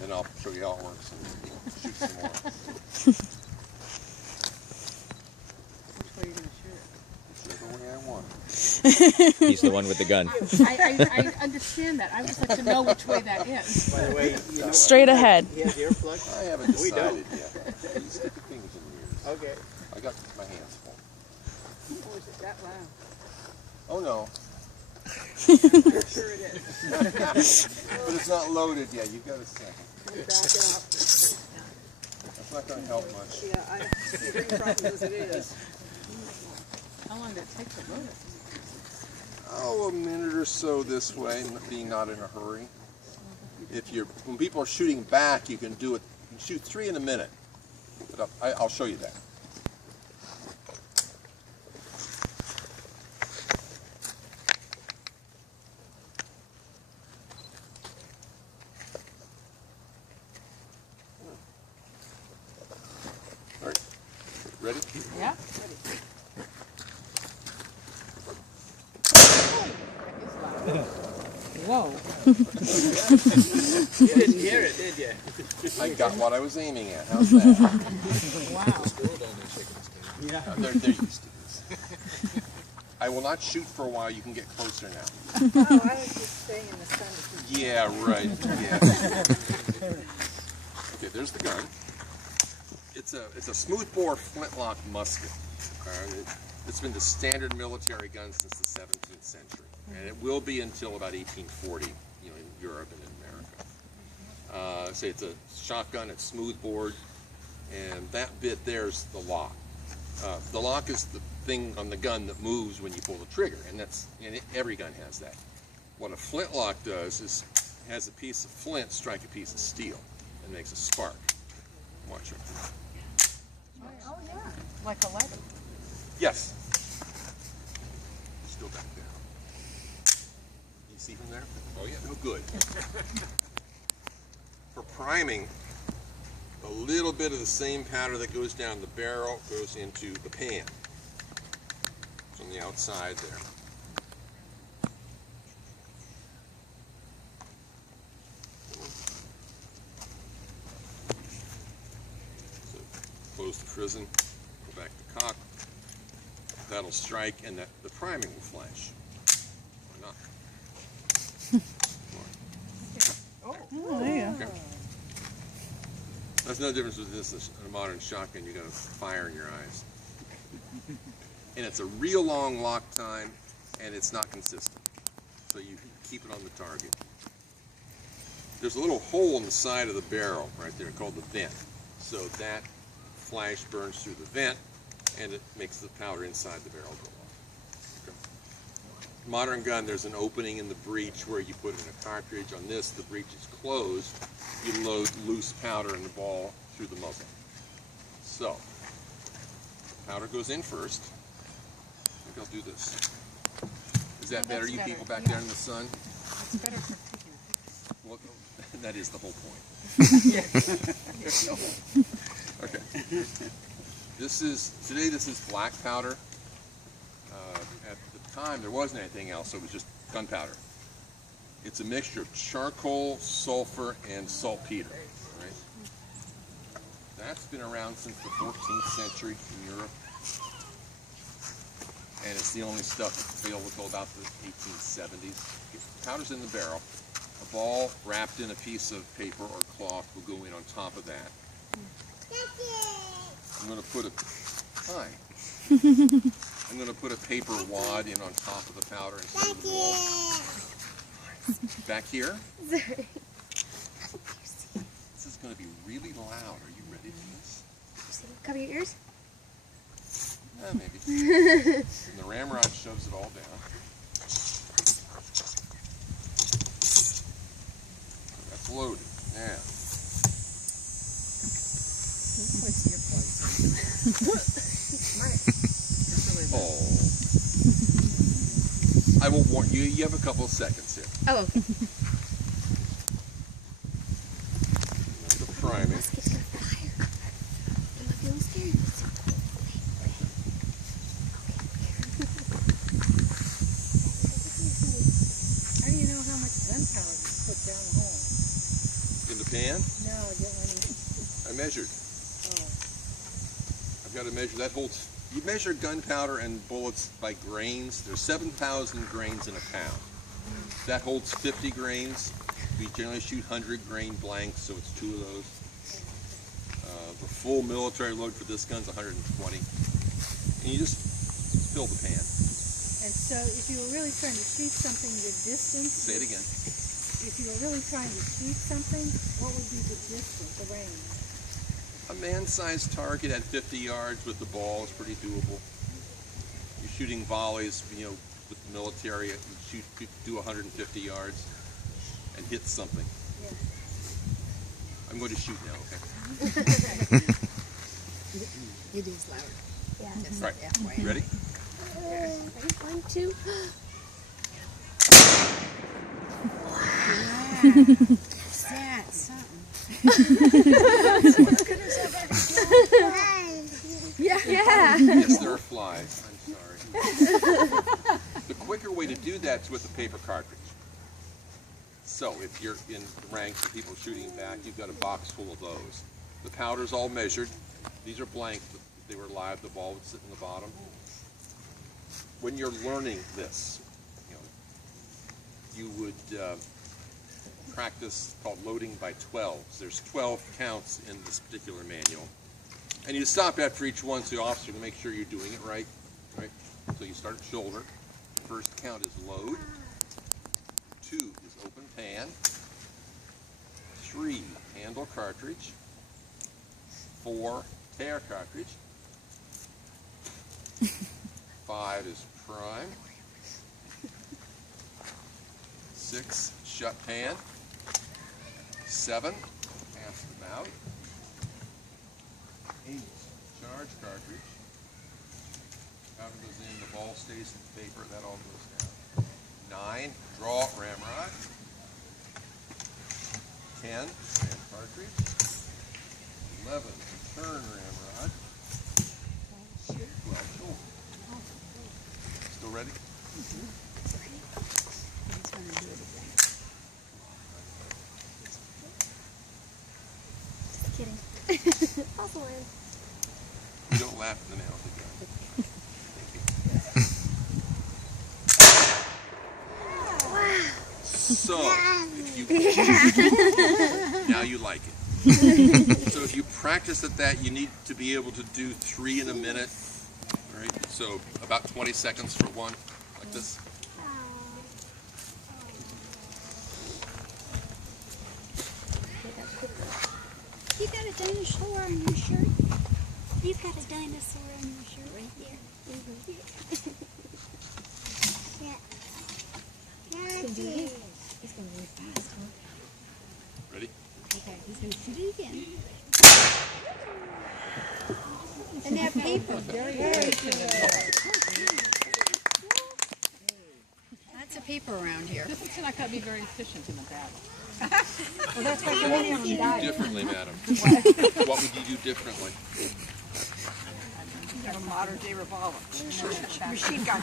Then I'll show you how it works and shoot some more. Which way are you going to shoot it? Whichever way I want. He's the one with the gun. I understand that. I would like to know which way that is. By the way, you know, Straight ahead. He has earplugs? I haven't We don't. decided yet. You stick your fingers in your ears. Okay. I got my hands full. Or is it that loud? Oh no. I'm sure it is. But it's not loaded yet. You've got a second. Back it up. That's not going to help much. Yeah, I see big problems as it is. How long did it take to load it? Oh, a minute or so this way, being not in a hurry. When people are shooting back, you can do it. You can shoot 3 in a minute. But I'll show you that. All right, ready? Yeah, ready. Whoa. You didn't hear it, did you? I got what I was aiming at. How's that? Wow. Yeah. They're used to this. I will not shoot for a while. You can get closer now. Oh, I was just staying in the sun. Yeah, right. Yeah. Okay, there's the gun. It's a smoothbore flintlock musket. It's been the standard military gun since the 17th century, and it will be until about 1840, in Europe and in America. Say it's a shotgun. It's smoothbore, and that bit there's the lock. The lock is the thing on the gun that moves when you pull the trigger, and every gun has that. What a flintlock does is has a piece of flint strike a piece of steel and makes a spark. Watch it. Oh, yeah. Like a lighter. Yes. Still back there. You see from there? Oh yeah. No good. For priming, a little bit of the same powder that goes down the barrel goes into the pan. It's on the outside there. So close the frizzen, go back to cock. That'll strike, and the priming will flash. Or not. Oh, there you go. Okay. That's no difference with this in a modern shotgun. You got a fire in your eyes, and it's a real long lock time, and it's not consistent. So you keep it on the target. There's a little hole in the side of the barrel right there called the vent. So that flash burns through the vent, and it makes the powder inside the barrel go off. Okay. Modern gun, there's an opening in the breech where you put in a cartridge. On this, the breech is closed. You load loose powder in the ball through the muzzle. So, powder goes in first. I think I'll do this. Is that better, you people back there in the sun? it's better for taking pictures. Well, that is the whole point. Okay. This is black powder. At the time, there wasn't anything else, so it was just gunpowder. It's a mixture of charcoal, sulfur, and saltpeter. Right? That's been around since the 14th century in Europe, and it's the only stuff that's available until about the 1870s. Powder's in the barrel. A ball wrapped in a piece of paper or cloth will go in on top of that. I'm going to put I'm going to put a paper wad in on top of the powder instead of the ball. Back here. This is going to be really loud. Are you ready for this? Cover your ears. Maybe. And the ramrod shoves it all down. That's loaded. Now. Oh. I will warn you, you have a couple of seconds here. Oh, okay. The priming. Musket's gonna fire. I'm not feeling scared. How do you know how much gunpowder to put down the hole? In the pan, No, I don't want any. I measured. Oh. I've got to measure, that holds, you measure gunpowder and bullets by grains. There's 7,000 grains in a pound. That holds 50 grains. We generally shoot 100 grain blanks, so it's 2 of those. The full military load for this gun's 120. And you just fill the pan. And so if you were really trying to shoot something, the distance, Say it again. if you were really trying to shoot something, what would be the distance, the range? A man-sized target at 50 yards with the ball is pretty doable. You're shooting volleys, with the military, you do 150 yards and hit something. Yeah. I'm going to shoot now, okay? It is loud. Yeah. Just Right. FYI. You ready? Ready? 1, 2. That's something. Yeah. Yes, there are flies. I'm sorry. The quicker way to do that is with a paper cartridge. So if you're in the ranks of people shooting back, you've got a box full of those. The powder's all measured. These are blank. If they were live, the ball would sit in the bottom. When you're learning this, you would practice called loading by 12s. There's 12 counts in this particular manual. And you stop after each one so the officer can make sure you're doing it right. So you start at shoulder. First count is load. 2 is open pan. 3, handle cartridge. 4, tear cartridge. 5 is prime. 6, shut pan. 7, pass them out. 8, charge cartridge. Powder goes in, the ball stays in the paper, that all goes down. 9, draw ramrod. 10, ram cartridge. 11, turn ramrod. 12, shoulder. Still ready? Just kidding. Also in. You don't laugh in the mouth again. So, if you now you like it. So if you practice at that, you need to be able to do 3 in a minute. All right. So about 20 seconds for one, like this. You got a dinosaur on your shirt. You've got a dinosaur on your shirt right there. Yeah. He's gonna do it. He's gonna move fast, huh? Ready? Okay, he's gonna shoot it again. And that paper, very Lots of paper around here. This is not going to be very efficient in the battle. Well, that's why What would you do differently, madam? What would you do differently? You have a modern day revolver. Machine gun.